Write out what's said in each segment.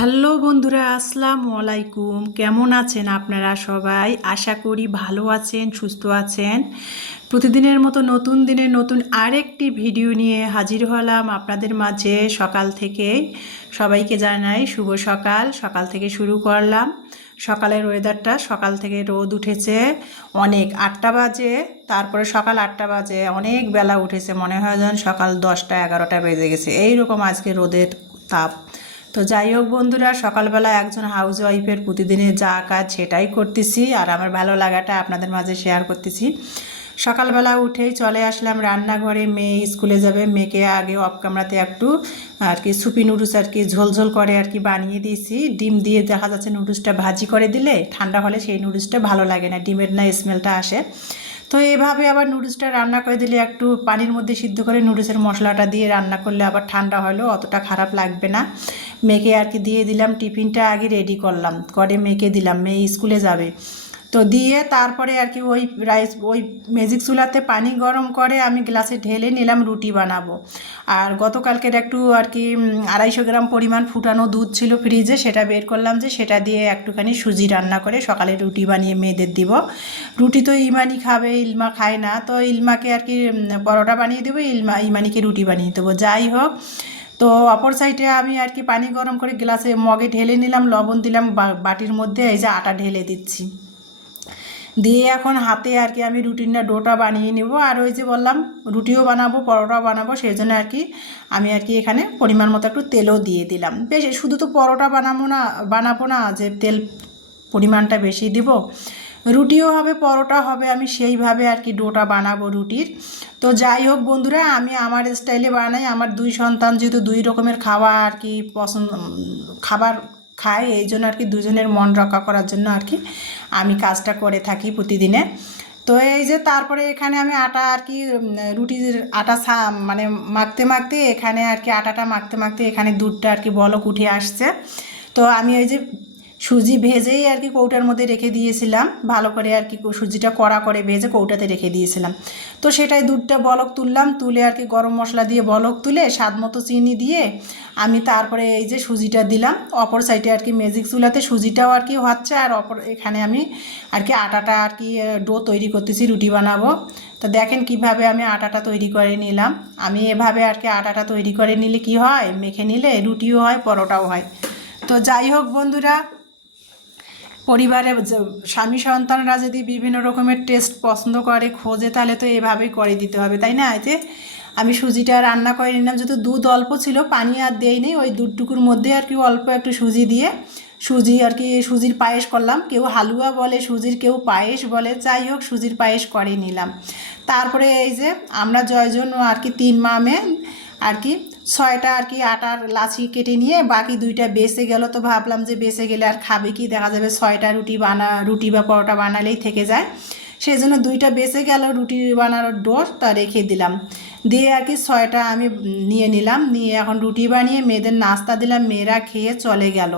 Hello বন্ধুরা, আসসালামু আলাইকুম। কেমন আছেন আপনারা সবাই? আশা করি ভালো আছেন, সুস্থ আছেন। প্রতিদিনের মতো নতুন দিনে নতুন আরেকটি ভিডিও নিয়ে হাজির হলাম আপনাদের মাঝে। সকাল থেকে সবাইকে জানাই শুভ সকাল। সকাল থেকে শুরু করলাম। সকালের ওয়েদারটা, সকাল থেকে রোদ উঠেছে অনেক, 8টা বাজে। তারপরে সকাল 8টা বাজে, অনেক বেলা উঠেছে, মনে হয় যেন সকাল 10টা 11টা বেজে গেছে, এইরকম আজকে রোদের তাপ। তো যাই হোক বন্ধুরা, সকালবেলা একজন হাউস ওয়াইফের প্রতিদিনের যা কাজ সেটাই করতেছি, আর আমার ভালো লাগাটা আপনাদের মাঝে শেয়ার করতেছি। সকালবেলা উঠেই চলে আসলাম রান্নাঘরে। মেয়ে স্কুলে যাবে, মেয়েকে আগে অফ ক্যামেরাতে একটু আর কি সুপি নুডলস আর কি ঝোলঝোল করে আর কি বানিয়ে দিয়েছি। ডিম দিয়ে দেখা যাচ্ছে নুডলসটা ভাজি করে দিলে ঠান্ডা হলে সেই নুডলসটা ভালো লাগে না, ডিমের না স্মেলটা আসে। তো এভাবে আবার নুডলসটা রান্না করে দিলে, একটু পানির মধ্যে সিদ্ধ করে নুডলসের মশলাটা দিয়ে রান্না করলে আবার ঠান্ডা হলেও অতটা খারাপ লাগবে না। মেয়েকে আর কি দিয়ে দিলাম, টিফিনটা আগে রেডি করলাম, করে মেয়েকে দিলাম, মেয়ে স্কুলে যাবে। তো দিয়ে তারপরে আর কি ওই ম্যাজিক চুলাতে পানি গরম করে আমি গ্লাসে ঢেলে নিলাম, রুটি বানাবো। আর গতকালকের একটু আর কি 250 গ্রাম পরিমাণ ফুটানো দুধ ছিল ফ্রিজে, সেটা বের করলাম, যে সেটা দিয়ে একটুখানি সুজি রান্না করে সকালে রুটি বানিয়ে মেয়েদের দিব। রুটি তো ইমানি খাবে, ইলমা খায় না, তো ইলমাকে আর কি পরোটা বানিয়ে দেবো, ইমানিকে রুটি বানিয়ে দেবো। যাই হোক, তো অপর সাইডে আমি আর কি পানি গরম করে গ্লাসে মগে ঢেলে নিলাম, লবণ দিলাম, বাটির মধ্যে এই যে আটা ঢেলে দিচ্ছি। দিয়ে এখন হাতে আর কি আমি রুটির ডোটা বানিয়ে নেব। আর ওই যে বললাম রুটিও বানাবো, পরোটাও বানাবো, সেই জন্য আর কি আমি আর কি এখানে পরিমাণ মতো একটু তেলও দিয়ে দিলাম। বেশ, শুধু তো পরোটা বানাবো না যে তেল পরিমাণটা বেশি দিব, রুটিও হবে পরোটা হবে, আমি সেইভাবে আর কি ডোটা বানাবো রুটির। তো যাই হোক বন্ধুরা, আমি আমার স্টাইলে বানাই। আমার দুই সন্তান যেহেতু দুই রকমের খাওয়া আর কি খাবার খায়, এই জন্য আর কি দুজনের মন রক্ষা করার জন্য আর কি আমি কাজটা করে থাকি প্রতিদিনে। তো এই যে তারপরে এখানে আমি আটা আর কি রুটির আটা মানে মাখতে মাখতে এখানে আর কি আটাটা মাখতে মাখতে এখানে দুধটা আর কি বলক উঠে আসছে। তো আমি ওই যে সুজি ভেজেই আর কি কৌটার মধ্যে রেখে দিয়েছিলাম, ভালো করে আর কি সুজিটা কড়া করে ভেজে কৌটাতে রেখে দিয়েছিলাম। তো সেটাই দুধটা বলক তুললাম, তুলে আর কি গরম মশলা দিয়ে বলক তুলে স্বাদ মতো চিনি দিয়ে আমি তারপরে এই যে সুজিটা দিলাম। অপর সাইডে আর কি ম্যাজিক চুলাতে সুজিটাও আর কি হচ্ছে, আর অপর এখানে আমি আর কি আটাটা আর কি ডো তৈরি করতেছি, রুটি বানাবো। তো দেখেন কিভাবে আমি আটাটা তৈরি করে নিলাম। আমি এভাবে আর কি আটাটা তৈরি করে নিলে কি হয়, মেখে নিলে রুটিও হয় পরোটাও হয়। তো যাই হোক বন্ধুরা, পরিবারে স্বামী সন্তানরা যদি বিভিন্ন রকমের টেস্ট পছন্দ করে খোঁজে, তাহলে তো এভাবেই করে দিতে হবে, তাই না? যে আমি সুজিটা রান্না করে নিলাম, যেহেতু দুধ অল্প ছিল, পানি আর দেই নেই, ওই দুধটুকুর মধ্যে আর কি অল্প একটু সুজি দিয়ে সুজি আর কি সুজির পায়েস করলাম। কেউ হালুয়া বলে সুজির, কেউ পায়েস বলে, যাই হোক সুজির পায়েস করে নিলাম। তারপরে এই যে আমরা জয়জন আর কি 3 মামে আর কি 6টা আর কি আটার লাচি কেটে নিয়ে বাকি 2টা বেঁচে গেল। তো ভাবলাম যে বেঁচে গেলে আর খাবে কি, দেখা যাবে 6টা রুটি বা পরোটা বানালেই থেকে যায়, সেই জন্য 2টা বেঁচে গেল রুটি বানানোর ডোর, তা রেখে দিলাম। দিয়ে আর কি 6টা আমি নিয়ে নিলাম, নিয়ে এখন রুটি বানিয়ে মেয়েদের নাস্তা দিলাম, মেয়েরা খেয়ে চলে গেল।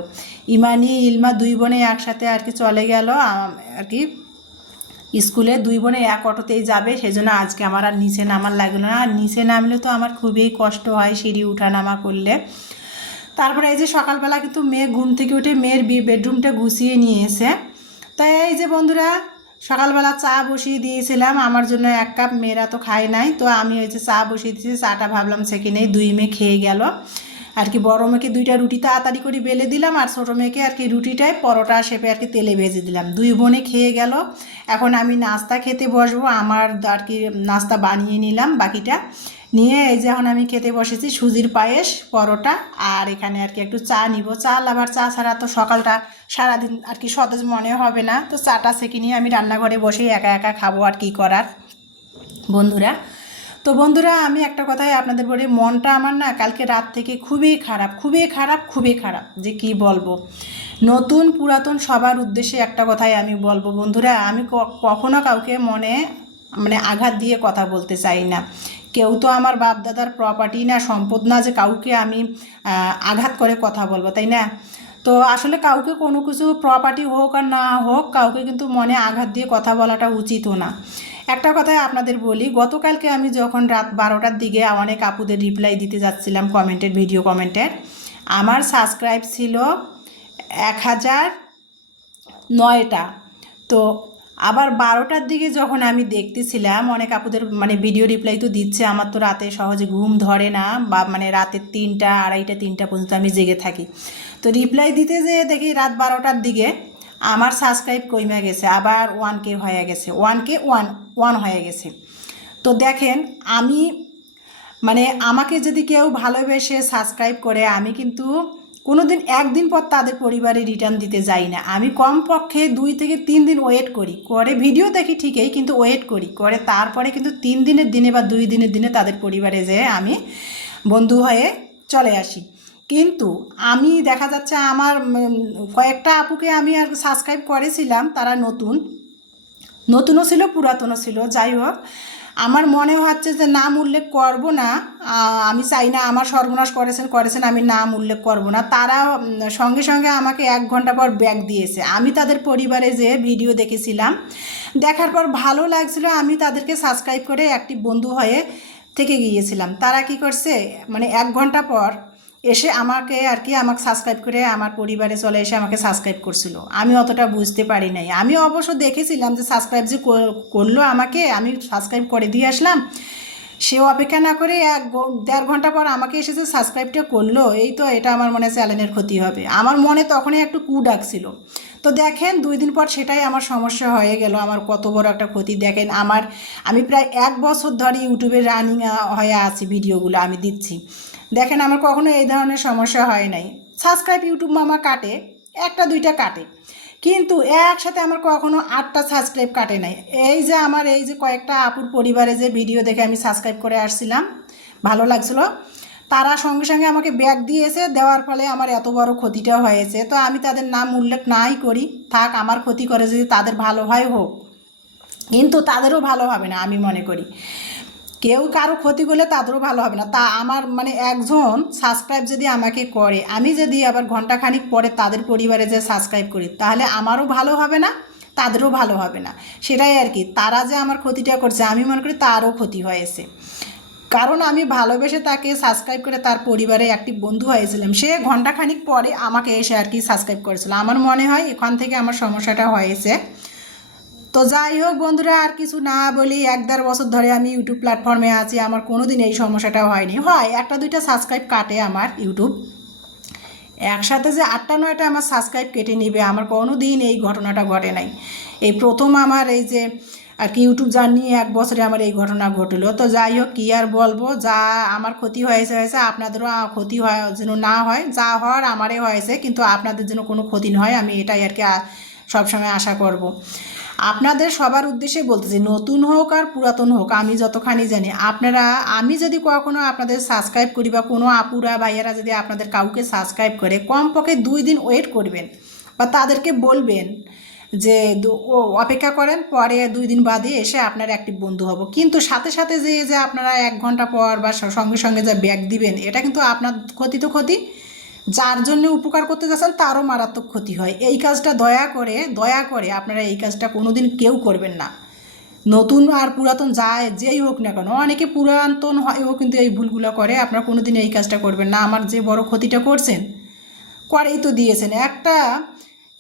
ইমানি ইলমা 2 বোনে একসাথে আর কি চলে গেল আর কি স্কুলে। 2 বোনে এক অটোতেই যাবে, সেজন্য আজকে আমার আর নিচে নামার লাগলো না। আর নিচে নামলে তো আমার খুবই কষ্ট হয় সিঁড়ি উঠা নামা করলে। তারপরে এই যে সকালবেলা কিন্তু মেয়ে ঘুম থেকে উঠে মেয়ের বেডরুমটা গুছিয়ে নিয়ে এসে, তাই এই যে বন্ধুরা সকালবেলা চা বসিয়ে দিয়েছিলাম আমার জন্য 1 কাপ, মেয়েরা তো খায় নাই, তো আমি ওই যে চা বসিয়ে দিয়েছি। চাটা ভাবলাম সেকে নেই, 2 মেয়ে খেয়ে গেল আর কি। বড় মেয়েকে 2টা রুটি তাড়াতাড়ি করে বেলে দিলাম, আর ছোটো মেয়েকে আর কি রুটিটায় পরোটা শেপে আর কি তেলে ভেজে দিলাম। 2 বোনে খেয়ে গেল। এখন আমি নাস্তা খেতে বসবো, আমার আর কি নাস্তা বানিয়ে নিলাম বাকিটা নিয়ে। এই যে এখন আমি খেতে বসেছি সুজির পায়েস, পরোটা, আর এখানে আর কি একটু চা নিব। চা আবার চা ছাড়া তো সকালটা সারাদিন আর কি সতেজ মনে হবে না। তো চাটা সেকে নিয়ে আমি রান্নাঘরে বসেই একা একা খাবো, আর কি করার বন্ধুরা। তো বন্ধুরা, আমি একটা কথাই আপনাদের বলি, মনটা আমার না কালকে রাত থেকে খুবই খারাপ, খুবই খারাপ, খুবই খারাপ, যে কি বলবো। নতুন পুরাতন সবার উদ্দেশ্যে একটা কথাই আমি বলবো বন্ধুরা, আমি কখনো কাউকে মানে আঘাত দিয়ে কথা বলতে চাই না। কেউ তো আমার বাপ দাদার প্রপার্টি না, সম্পদ না, যে কাউকে আমি আঘাত করে কথা বলবো, তাই না? তো আসলে কাউকে কোনো কিছু প্রপার্টি হোক আর না হোক, কাউকে কিন্তু মনে আঘাত দিয়ে কথা বলাটা উচিতও না। একটা কথাই আপনাদের বলি, গতকালকে আমি যখন রাত 12টার দিকে অনেক আপুদের রিপ্লাই দিতে যাচ্ছিলাম ভিডিও কমেন্টের, আমার সাবস্ক্রাইব ছিল 1009টা। তো আবার 12টার দিকে যখন আমি দেখতেছিলাম, অনেক আপুদের মানে ভিডিও রিপ্লাই তো দিচ্ছে, আমার তো রাতে সহজে ঘুম ধরে না, বা মানে রাতে 3টা 2:30 3টা পর্যন্ত আমি জেগে থাকি। তো রিপ্লাই দিতে যেয়ে দেখি রাত 12টার দিকে আমার সাবস্ক্রাইব কমে গেছে, আবার 1K হয়ে গেছে, 1K 1 হয়ে গেছে। তো দেখেন, আমি মানে আমাকে যদি কেউ ভালোবেসে সাবস্ক্রাইব করে, আমি কিন্তু কোনো দিন একদিন পর তাদের পরিবারে রিটার্ন দিতে যাই না। আমি কমপক্ষে 2 থেকে 3 দিন ওয়েট করি, করে ভিডিও দেখি ঠিকই, কিন্তু ওয়েট করি, করে তারপরে কিন্তু 3 দিনের দিনে বা 2 দিনের দিনে তাদের পরিবারে যেয়ে আমি বন্ধু হয়ে চলে আসি। কিন্তু আমি দেখা যাচ্ছে আমার কয়েকটা আপুকে আমি আর সাবস্ক্রাইব করেছিলাম, তারা নতুনও ছিল পুরাতনও ছিল, যাই হোক আমার মনে হচ্ছে যে নাম উল্লেখ করব না। আমি চাই না, আমার সর্বনাশ করেছেন, আমি নাম উল্লেখ করব না। তারা সঙ্গে সঙ্গে আমাকে 1 ঘন্টা পর ব্যাক দিয়েছে। আমি তাদের পরিবারে যে ভিডিও দেখেছিলাম, দেখার পর ভালো লাগছিল, আমি তাদেরকে সাবস্ক্রাইব করে একটি বন্ধু হয়ে থেকে গিয়েছিলাম। তারা কি করছে, মানে 1 ঘন্টা পর এসে আমাকে আর কি আমাকে সাবস্ক্রাইব করে আমার পরিবারে চলে এসে আমাকে সাবস্ক্রাইব করছিল। আমি অতটা বুঝতে পারি নাই। আমি অবশ্য দেখেছিলাম যে সাবস্ক্রাইব যে করলো আমাকে, আমি সাবস্ক্রাইব করে দিয়ে আসলাম, সেও অপেক্ষা না করে 1.5 ঘন্টা পর আমাকে এসেছে সাবস্ক্রাইবটা করলো। এই তো এটা আমার মনে চ্যানেলের ক্ষতি হবে, আমার মনে তখনই একটু কু ডাকছিল। তো দেখেন 2 দিন পর সেটাই আমার সমস্যা হয়ে গেল, আমার কত বড় একটা ক্ষতি। দেখেন আমি প্রায় 1 বছর ধরে ইউটিউবে রানিং হয়ে আছি, ভিডিওগুলো আমি দিচ্ছি। দেখেন আমার কখনো এই ধরনের সমস্যা হয় নাই। সাবস্ক্রাইব ইউটিউব মামা কাটে, 1টা 2টা কাটে, কিন্তু একসাথে আমার কখনো 8টা সাবস্ক্রাইব কাটে নাই। এই যে কয়েকটা আপুর পরিবারে যে ভিডিও দেখে আমি সাবস্ক্রাইব করে আসছিলাম, ভালো লাগছিলো, তারা সঙ্গে সঙ্গে আমাকে ব্যাক দিয়েছে, দেওয়ার ফলে আমার এত বড় ক্ষতিটা হয়েছে। তো আমি তাদের নাম উল্লেখ নাই করি, থাক, আমার ক্ষতি করে যদি তাদের ভালো হয় হোক, কিন্তু তাদেরও ভালো হবে না আমি মনে করি। কেউ কারো ক্ষতি করলে তাদেরও ভালো হবে না। তা আমার মানে একজন সাবস্ক্রাইব যদি আমাকে করে, আমি যদি আবার ঘন্টাখানিক পরে তাদের পরিবারে যে সাবস্ক্রাইব করি, তাহলে আমারও ভালো হবে না, তাদেরও ভালো হবে না। সেটাই আর কি, তারা যে আমার ক্ষতিটা করছে, আমি মনে করি তারও ক্ষতি হয়েছে। কারণ আমি ভালোবেসে তাকে সাবস্ক্রাইব করে তার পরিবারে একটি বন্ধু হয়েছিলাম, সে ঘন্টাখানিক পরে আমাকে এসে আর কি সাবস্ক্রাইব করেছিল। আমার মনে হয় এখান থেকে আমার সমস্যাটা হয়েছে। তো যাই হোক বন্ধুরা, আর কিছু না বলি, 1-1.5 বছর ধরে আমি ইউটিউব প্ল্যাটফর্মে আছি, আমার কোনো দিন এই সমস্যাটা হয়নি। হয় 1টা 2টা সাবস্ক্রাইব কাটে আমার ইউটিউব, একসাথে যে 8টা 9টা আমার সাবস্ক্রাইব কেটে নিবে, আমার কোনো দিন এই ঘটনাটা ঘটে নাই। এই প্রথম আমার এই যে আর কি ইউটিউব জার্নি 1 বছরে আমার এই ঘটনা ঘটলো। তো যাই হোক, কী আর বলবো, যা আমার ক্ষতি হয়েছে হয়েছে, আপনাদেরও ক্ষতি হয় যেন না হয়, যা হওয়ার আমারই হয়েছে, কিন্তু আপনাদের যেন কোনো ক্ষতি না হয়, আমি এটাই আর কি সবসময় আশা করব। আপনাদের সবার উদ্দেশ্যে বলতেছি, নতুন হোক আর পুরাতন হোক, আমি যতখানি জানি আপনারা, আমি যদি কখনো আপনাদের সাবস্ক্রাইব করি বা কোনো আপুরা ভাইয়ারা যদি আপনাদের কাউকে সাবস্ক্রাইব করে, কমপক্ষে 2 দিন ওয়েট করবেন, বা তাদেরকে বলবেন যে অপেক্ষা করেন, পরে 2 দিন বাদে এসে আপনার অ্যাক্টিভ বন্ধু হব। কিন্তু সাথে সাথে যে আপনারা 1 ঘন্টা পর বা সঙ্গে সঙ্গে যা ব্যাক দিবেন, এটা কিন্তু আপনার ক্ষতি তো ক্ষতি, যার জন্য উপকার করতে যাচ্ছেন তারও মারাত্মক ক্ষতি হয়। এই কাজটা দয়া করে আপনারা এই কাজটা কোনো দিন কেউ করবেন না। নতুন আর পুরাতন যেই হোক না কেন, অনেকে পুরাতন হয়ও কিন্তু এই ভুলগুলো করে, আপনারা কোনো দিন এই কাজটা করবেন না। আমার যে বড় ক্ষতিটা করছেন, করেই তো দিয়েছেন। একটা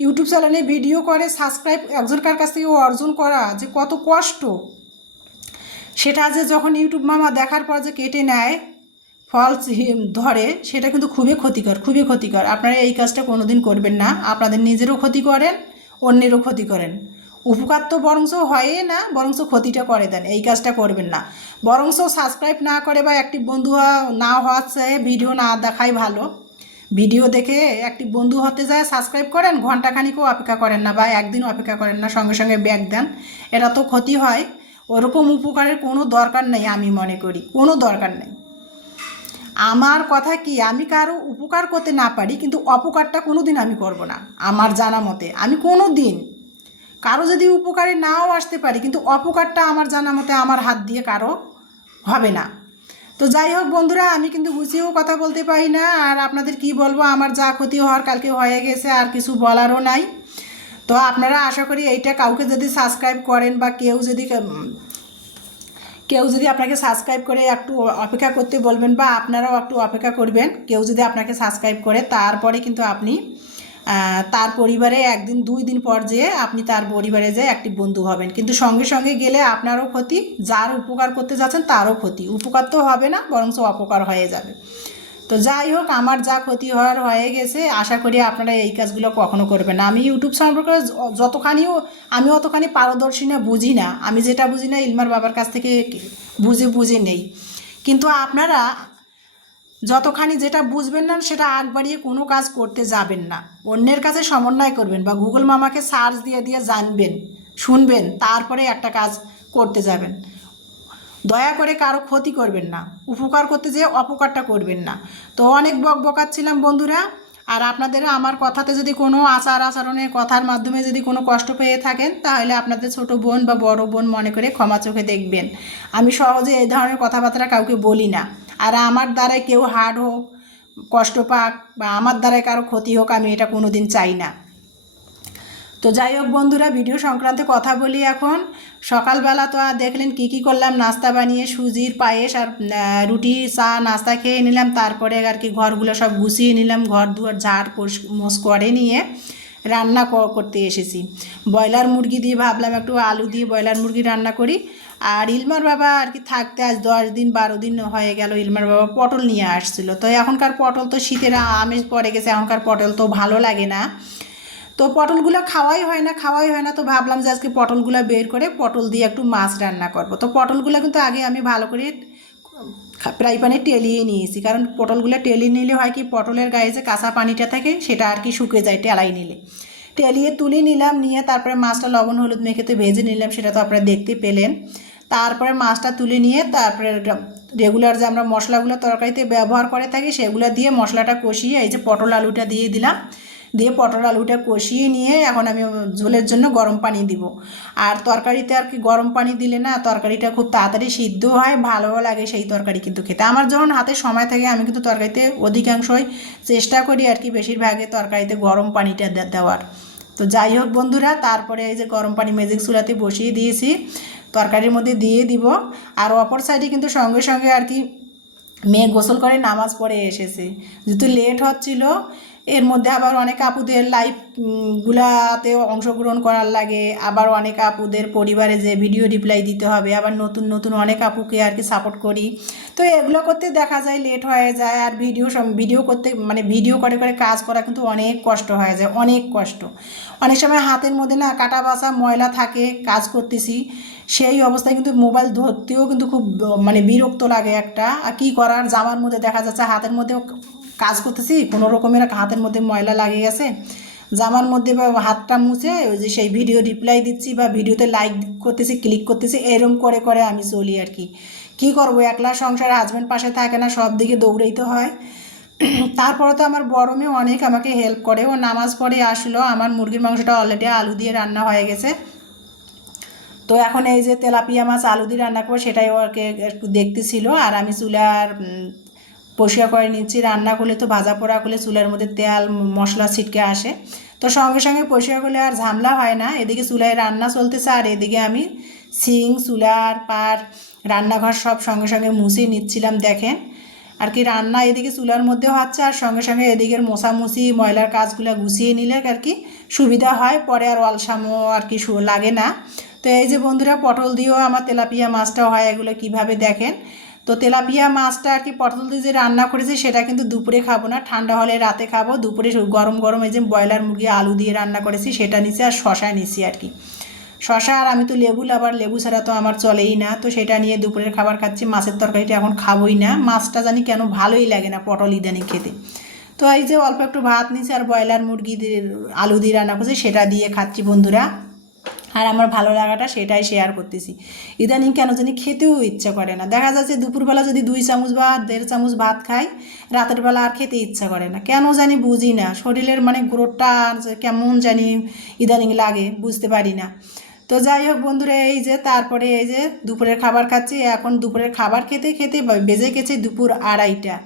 ইউটিউব চ্যানেলে ভিডিও করে সাবস্ক্রাইব একজনকার কাছ থেকে অর্জন করা যে কত কষ্ট, সেটা যে যখন ইউটিউব মামা দেখার পর যে কেটে নেয়, ফলস ধরে, সেটা কিন্তু খুবই ক্ষতিকর। আপনারা এই কাজটা কোনো দিন করবেন না, আপনাদের নিজেরও ক্ষতি করেন, অন্যেরও ক্ষতি করেন। উপকার তো বরংস হয়ই না, বরংস ক্ষতিটা করে দেন। এই কাজটা করবেন না, বরংস সাবস্ক্রাইব না করে বা একটি বন্ধু না হওয়ার চেয়ে ভিডিও না দেখাই ভালো। ভিডিও দেখে একটি বন্ধু হতে যায় সাবস্ক্রাইব করেন, ঘন্টাখানিকও অপেক্ষা করেন না বা একদিন অপেক্ষা করেন না, সঙ্গে সঙ্গে ব্যাক দেন, এটা তো ক্ষতি হয়। ওরকম উপকারের কোনো দরকার নেই, আমি মনে করি কোনো দরকার নেই। আমার কথা কি, আমি কারো উপকার করতে না পারি, কিন্তু অপকারটা কোনো দিন আমি করব না। আমার জানা মতে আমি কোনো দিন কারো যদি উপকারে নাও আসতে পারি, কিন্তু অপকারটা আমার জানা মতে আমার হাত দিয়ে কারো হবে না। তো যাই হোক বন্ধুরা, আমি কিন্তু গুছিয়েও কথা বলতে পারি না, আর আপনাদের কি বলবো, আমার যা ক্ষতি হওয়ার কালকে হয়ে গেছে, আর কিছু বলারও নাই। তো আপনারা আশা করি এইটা কাউকে যদি সাবস্ক্রাইব করেন বা কেউ যদি আপনাকে সাবস্ক্রাইব করে একটু অপেক্ষা করতে বলবেন বা আপনারাও একটু অপেক্ষা করবেন, কেউ যদি আপনাকে সাবস্ক্রাইব করে তারপরে কিন্তু আপনি তার পরিবারে একদিন 2 দিন পর যেয়ে আপনি তার পরিবারে যেয়ে একটি বন্ধু হবেন। কিন্তু সঙ্গে সঙ্গে গেলে আপনারও ক্ষতি, যার উপকার করতে যাচ্ছেন তারও ক্ষতি। উপকার তো হবে না, বরঞ্চ অপকার হয়ে যাবে। তো যাই হোক, আমার যা ক্ষতি হওয়ার হয়ে গেছে, আশা করি আপনারা এই কাজগুলো কখনো করবেন না। আমি ইউটিউব সম্পর্কে যতখানিও আমি অতখানি পারদর্শী না, বুঝি না। আমি যেটা বুঝি না ইলমার বাবার কাছ থেকে বুঝে নেই। কিন্তু আপনারা যতখানি যেটা বুঝবেন না সেটা আগ বাড়িয়ে কোনো কাজ করতে যাবেন না। অন্যের কাছে সমন্বয় করবেন বা গুগল মামাকে সার্চ দিয়ে দিয়ে জানবেন, শুনবেন, তারপরে একটা কাজ করতে যাবেন। দয়া করে কারো ক্ষতি করবেন না, উপকার করতে যেয়ে অপকারটা করবেন না। তো অনেক বকাচ্ছিলাম বন্ধুরা। আর আপনাদের আমার কথাতে যদি কোনো আচরণের কথার মাধ্যমে যদি কোনো কষ্ট পেয়ে থাকেন, তাহলে আপনাদের ছোট বোন বা বড় বোন মনে করে ক্ষমা চোখে দেখবেন। আমি সহজে এই ধরনের কথাবার্তা কাউকে বলি না। আর আমার দ্বারাই কেউ হার্ড হোক, কষ্ট পাক, বা আমার দ্বারাই কারো ক্ষতি হোক, আমি এটা কোনো দিন চাই না। তো যাই হোক বন্ধুরা, ভিডিও সংক্রান্তে কথা বলি এখন। সকালবেলা তো আর দেখলেন কি করলাম, নাস্তা বানিয়ে সুজির পায়েস আর রুটি চা নাস্তা খেয়ে নিলাম। তারপরে আর কি ঘরগুলো সব গুছিয়ে নিলাম, ঘর দুয়ার ঝাড় মোছ করে নিয়ে রান্না করতে এসেছি। ব্রয়লার মুরগি দিয়ে ভাবলাম একটু আলু দিয়ে ব্রয়লার মুরগি রান্না করি। আর ইলমার বাবা আর কি থাকতে আজ 10 দিন 12 দিন হয়ে গেল, ইলমার বাবা পটল নিয়ে আসছিল। তো এখনকার পটল তো শীতের আমেজ পড়ে গেছে, এখনকার পটল তো ভালো লাগে না। তো পটলগুলো খাওয়াই হয় না। তো ভাবলাম যে আজকে পটলগুলো বের করে পটল দিয়ে একটু মাছ রান্না করব। তো পটলগুলো কিন্তু আগে আমি ভালো করে ফ্রাই প্যানে টেলিয়ে নিয়েছি, কারণ পটলগুলো টেলিয়ে নিলে হয় কি, পটলের গায়ে যে কাঁচা পানিটা থাকে সেটা আর কি শুকে যায় টেলাই নিলে। টেলিয়ে তুলে নিলাম, নিয়ে তারপরে মাছটা লবণ হলুদ মেখে তো ভেজে নিলাম, সেটা তো আপনারা দেখতে পেলেন। তারপরে মাছটা তুলে নিয়ে তারপরে রেগুলার যে আমরা মশলাগুলো তরকারিতে ব্যবহার করে থাকি সেগুলো দিয়ে মশলাটা কষিয়ে এই যে পটল আলুটা দিয়ে দিলাম। দিয়ে পটল আলুটা কষিয়ে নিয়ে এখন আমি ঝোলের জন্য গরম পানি দিব। আর তরকারিতে আর কি গরম পানি দিলে না তরকারিটা খুব তাড়াতাড়ি সিদ্ধ হয়, ভালোও লাগে সেই তরকারি কিন্তু খেতে। আমার যখন হাতে সময় থাকে আমি কিন্তু তরকারিতে অধিকাংশই চেষ্টা করি আর কি বেশিরভাগে তরকারিতে গরম পানিটা দেওয়ার। তো যাই হোক বন্ধুরা, তারপরে এই যে গরম পানি ম্যাজিক চুলাতে বসিয়ে দিয়েছি, তরকারির মধ্যে দিয়ে দিব। আর অপর সাইডে কিন্তু সঙ্গে সঙ্গে আর কি মেয়ে গোসল করে নামাজ পড়ে এসেছে। যেহেতু লেট হচ্ছিল, এর মধ্যে আবার অনেক আপুদের লাইভ গুলাতে অংশগ্রহণ করার লাগে, আবার অনেক আপুদের পরিবারে যে ভিডিও রিপ্লাই দিতে হবে, আবার নতুন নতুন অনেক আপুকে আর কি সাপোর্ট করি। তো এগুলো করতে দেখা যায় লেট হয়ে যায়। আর ভিডিও করতে মানে ভিডিও করে করে কাজ করা কিন্তু অনেক কষ্ট হয়ে যায়, অনেক কষ্ট। অনেক সময় হাতের মধ্যে না কাটা বাছা ময়লা থাকে, কাজ করতেছি সেই অবস্থায় কিন্তু মোবাইল ধরতেও কিন্তু খুব মানে বিরক্ত লাগে একটা। আর কী করার, জামার মধ্যে দেখা যাচ্ছে হাতের মধ্যেও কাজ করতেছি, কোনো রকমের হাতের মধ্যে ময়লা লাগে গেছে, জামার মধ্যে বা হাতটা মুছে ওই যে সেই ভিডিও রিপ্লাই দিচ্ছি বা ভিডিওতে লাইক করতেছি, ক্লিক করতেছি, এরম করে করে আমি চলি আর কি। কী করবো, একলা সংসার, হাজব্যান্ড পাশে থাকে না, সব দিকে দৌড়াইতে হয়। তারপরে তো আমার বড় মেয়ে অনেক আমাকে হেল্প করে, ও নামাজ পড়ে আসলো, আমার মুরগির মাংসটা অলরেডি আলু দিয়ে রান্না হয়ে গেছে। তো এখন এই যে তেলাপিয়া মাছ আলু দিয়ে রান্না করবো সেটাই ওকে একটু দেখতেছিল। আর আমি চুলার পরিষ্কার করে নিচ্ছি। রান্না করলে তো ভাজা পোড়া করলে চুলার মধ্যে তেল মশলা ছিটকে আসে, তো সঙ্গে সঙ্গে পরিষ্কার করলে আর ঝামেলা হয় না। এদিকে চুলায় রান্না চলতেছে আর এদিকে আমি সিং চুলার পার রান্নাঘর সব সঙ্গে সঙ্গে মুছে নিচ্ছিলাম দেখেন। আর কি রান্না এদিকে চুলার মধ্যে হচ্ছে আর সঙ্গে সঙ্গে এদিকের মোছামুছি ময়লার কাজগুলো গুছিয়ে নিলে আর কি সুবিধা হয়, পরে আর অলসামো আর কি লাগে না। তো এই যে বন্ধুরা, পটল দিয়েও আমার তেলাপিয়া মাছটা হয়, এগুলো কিভাবে দেখেন। তো তেলাপিয়া মাছটা আর কি পটল দিয়ে যে রান্না করেছি সেটা কিন্তু দুপুরে খাবো না, ঠান্ডা হলে রাতে খাবো। দুপুরে গরম গরম এই যে ব্রয়লার মুরগি আলু দিয়ে রান্না করেছি সেটা নিছি, আর শশা নিছি আর কি। শশা, আর আমি তো আবার লেবু ছাড়া তো আমার চলেই না, তো সেটা নিয়ে দুপুরের খাবার খাচ্ছি। মাছের তরকারিটা এখন খাবোই না, মাছটা জানি কেন ভালোই লাগে না পটল ইদানিং খেতে। তো এই যে অল্প একটু ভাত নিছি আর ব্রয়লার মুরগি দিয়ে আলু দিয়ে রান্না করছি সেটা দিয়ে খাচ্ছি বন্ধুরা। আর আমার ভালো লাগাটা সেটাই শেয়ার করতেছি। ইদানিং কেন জানি খেতেও ইচ্ছা করে না, দেখা যাচ্ছে দুপুরবেলা যদি 2 চামচ বা 1.5 চামচ ভাত খাই, রাতের বেলা আর খেতে ইচ্ছা করে না, কেন জানি বুঝি না। শরীরের মানে গ্রোথটা কেমন জানি ইদানিং লাগে, বুঝতে পারি না। তো যাই হোক বন্ধুরা, এই যে তারপরে এই যে দুপুরের খাবার খাচ্ছি। এখন দুপুরের খাবার খেতে খেতে বেজে গেছে দুপুর 2:30।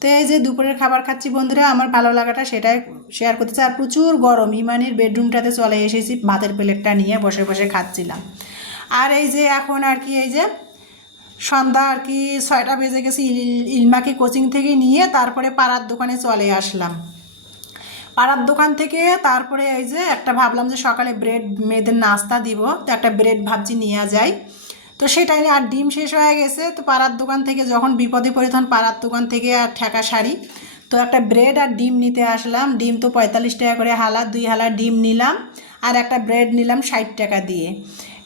তো এই যে দুপুরের খাবার খাচ্ছি বন্ধুরা, আমার ভালো লাগাটা সেটাই শেয়ার করতেছি। আর প্রচুর গরম, ইমানির বেডরুমটাতে চলে এসেছি, ভাতের প্লেটটা নিয়ে বসে বসে খাচ্ছিলাম। আর এই যে এখন আর কি এই যে সন্ধ্যা আর কি 6টা বেজে গেছে। ইলমাকে কোচিং থেকে নিয়ে তারপরে পাড়ার দোকানে চলে আসলাম। পাড়ার দোকান থেকে তারপরে এই যে একটা ভাবলাম যে সকালে ব্রেড মেয়েদের নাস্তা দিব, তো একটা ব্রেড ভাবছি নিয়ে যাই। তো সেটাই আর ডিম শেষ হয়ে গেছে, তো পাড়ার দোকান থেকে যখন বিপদে পড়ে তখন পাড়ার দোকান থেকে আর ঠেকা শাড়ি, তো একটা ব্রেড আর ডিম নিতে আসলাম। ডিম তো 45 টাকা করে হালা, 2 হালা ডিম নিলাম আর একটা ব্রেড নিলাম 60 টাকা দিয়ে।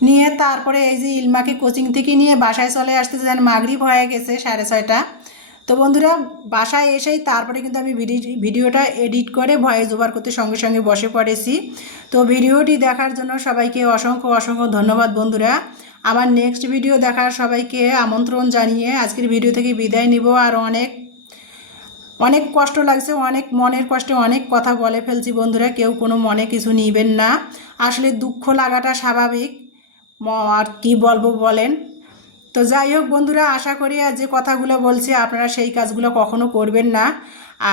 নিয়ে তারপরে এই যে ইলমাকে কোচিং থেকে নিয়ে বাসায় চলে আসতেছে, যেন মাগরিব হয়ে গেছে 6:30। তো বন্ধুরা বাসায় এসেই তারপরে কিন্তু আমি ভিডিওটা এডিট করে ভয়েস ওভার করতে সঙ্গে সঙ্গে বসে পড়েছি। তো ভিডিওটি দেখার জন্য সবাইকে অসংখ্য অসংখ্য ধন্যবাদ বন্ধুরা। আমার নেক্সট ভিডিও দেখার সবাইকে আমন্ত্রণ জানিয়ে আজকের ভিডিও থেকে বিদায় নিব। আর অনেক অনেক কষ্ট লাগছে, অনেক মনের কষ্টে অনেক কথা বলে ফেলছি বন্ধুরা, কেউ কোনো মনে কিছু নিবেন না। আসলে দুঃখ লাগাটা স্বাভাবিক, আর কি বলবো বলেন। তো যাই হোক বন্ধুরা, আশা করি আর যে কথাগুলো বলছি আপনারা সেই কাজগুলো কখনো করবেন না।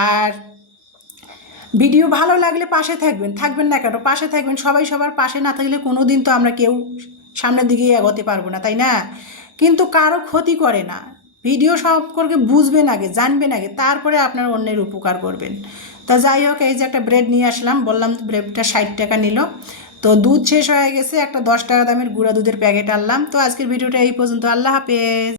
আর ভিডিও ভালো লাগলে পাশে থাকবেন, থাকবেন না কেন, পাশে থাকবেন। সবাই সবার পাশে না থাকলে কোনো দিন তো আমরা কেউ সামনের দিকে এগোতে পারবো না, তাই না? কিন্তু কারো ক্ষতি করে না, ভিডিও সম্পর্কে বুঝবেন আগে, জানবেন আগে, তারপরে আপনার অন্যের উপকার করবেন। তা যাই হোক, এই যে একটা ব্রেড নিয়ে আসলাম, বললাম ব্রেডটা 60 টাকা নিল। তো দুধ শেষ হয়ে গেছে, একটা 10 টাকা দামের গুঁড়া দুধের প্যাকেট আনলাম। তো আজকের ভিডিওটা এই পর্যন্ত, আল্লাহ হাফেজ।